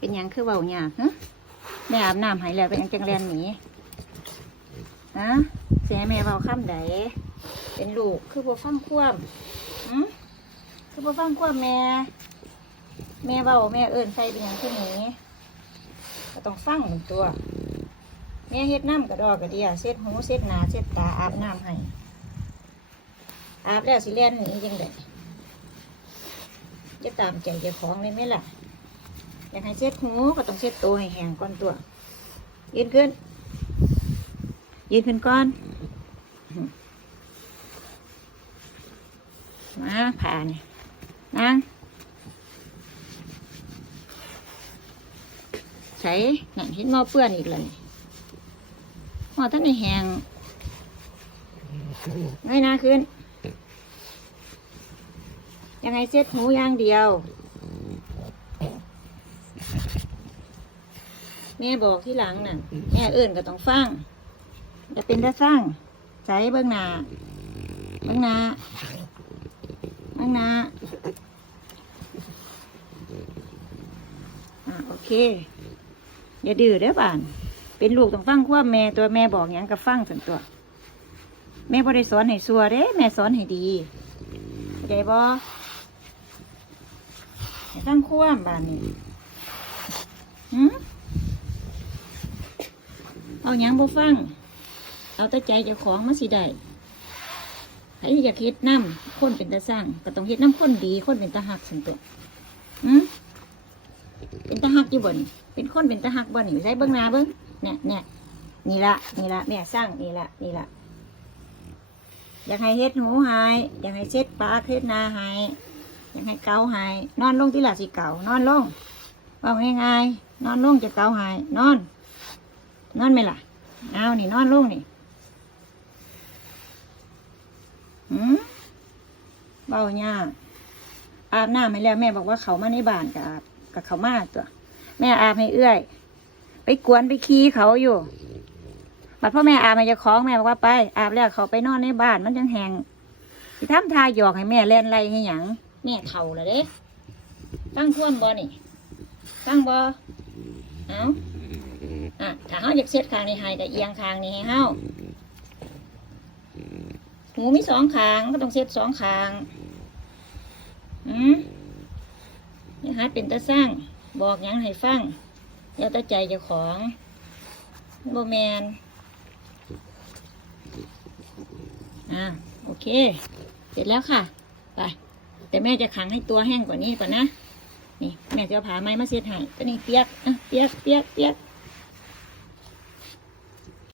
เป็นยังคือเบาหยาฮะแม่อาบน้ำหายแล้วเป็นยังจังแลนหนีฮะเสียแม่เบาข้ามใดเป็นลูกคือบ่ฟังความหืมคือบ่ฟังความแม่ แม่เบาแม่เอิญใส่เป็นยังคือหนีก็ต้องฟังเหมือนตัว แม่เฮ็ดน้ำกระดอกกระเดียเช็ดหูเช็ดหนาเช็ดตาอาบน้ำให้อาบแล้วสิแล่นหนีจังไดจะตามใจเจ้าของเลยไหมล่ะ อยากให้เช็ดหูก็ต้องเช็ดตัวให้แห้งก่อนตัว ยืนขึ้น ยืนขึ้นก่อนมาผ่านนั่งใส่นั่นเห็นหม้อเปื้อนอีกเลยหม้อท่านในแห้งเงยน้าขึ้น ยังไงเช็ดหูอย่างเดียว แม่บอกที่หลังน่ะ แม่เอื่นก็ต้องฟังจะเป็นตาสร้างใส่เบื้องหน้าเบื้องหน้าเบื้องหน้าอะโอเค อย่าดื้อเด้อบ้าน เป็นลูกต้องฟังความแม่ตัวแม่บอกอย่างกับฟังส่วนตัว แม่บ่ได้สอนให้ซัวเด้แม่สอนให้ดีเข้าใจบ่ให้ฟังความบ้านนี้หืม เอาหยังบ่ฟัง เอาแต่ใจเจ้าของมาสิได้ไอ้อยากเฮ็ดน้ำคนเป็นตาสร้างก็ต้องเฮ็ดน้ำคนดีคนเป็นตาหักสินตัวหืมเป็นตาหักอยู่บ่นี่เป็นคนเป็นตาหักบ่นี่ใช้เบิ้งหน้าเบิ้งเนี่ยเนี่ยนี่ละนี่ละแม่สร้างนี่ละนี่ละอยากให้เฮ็ดหูหายอยากให้เช็ดปากเฮ็ดนาหายอยากให้เกาหายนอนลงที่ละสิเกานอนลงว่าง่ายๆนอนลงจะเกาหายนอน นอนไหมล่ะ เอานี่นอนลงนี่หืมเบาหน้าอาบน้ำให้แล้ว แม่บอกว่าเขามาในบ้านกับอาบกับเขามาตัว แม่อาบให้เอื้อย ไปกวนไปขี้เขาอยู่บัดพ่อแม่อาบให้เจะคล้องแม่บอกว่าไป อาบแล้วเขาไปนอนในบ้านมันจังแหงสิทำทาหยอกให้แม่เล่นไรให้หยังแม่เข่าเลยเด้ตั้งท่วมบ่นี่ตั้งบ่เอา อะถ้าเฮาอยากเช็ดคางนี้ให้ก็เอียงคางนี้ให้เฮาหูมีสองคางก็ต้องเช็ดสองคางอืมนี่ฮัดเป็นตาสร้าง บอกยังให้ฟังเดี๋ยวตาใจเจ้าของโบแมนอ่าโอเค เสร็จแล้วค่ะไปแต่แม่จะขังให้ตัวแห้งกว่านี้ก่อนนะนี่แม่จะเอาผ้าไหมมาเช็ดให้ตัวนี้เปียกอะเปียกเปียกเปียก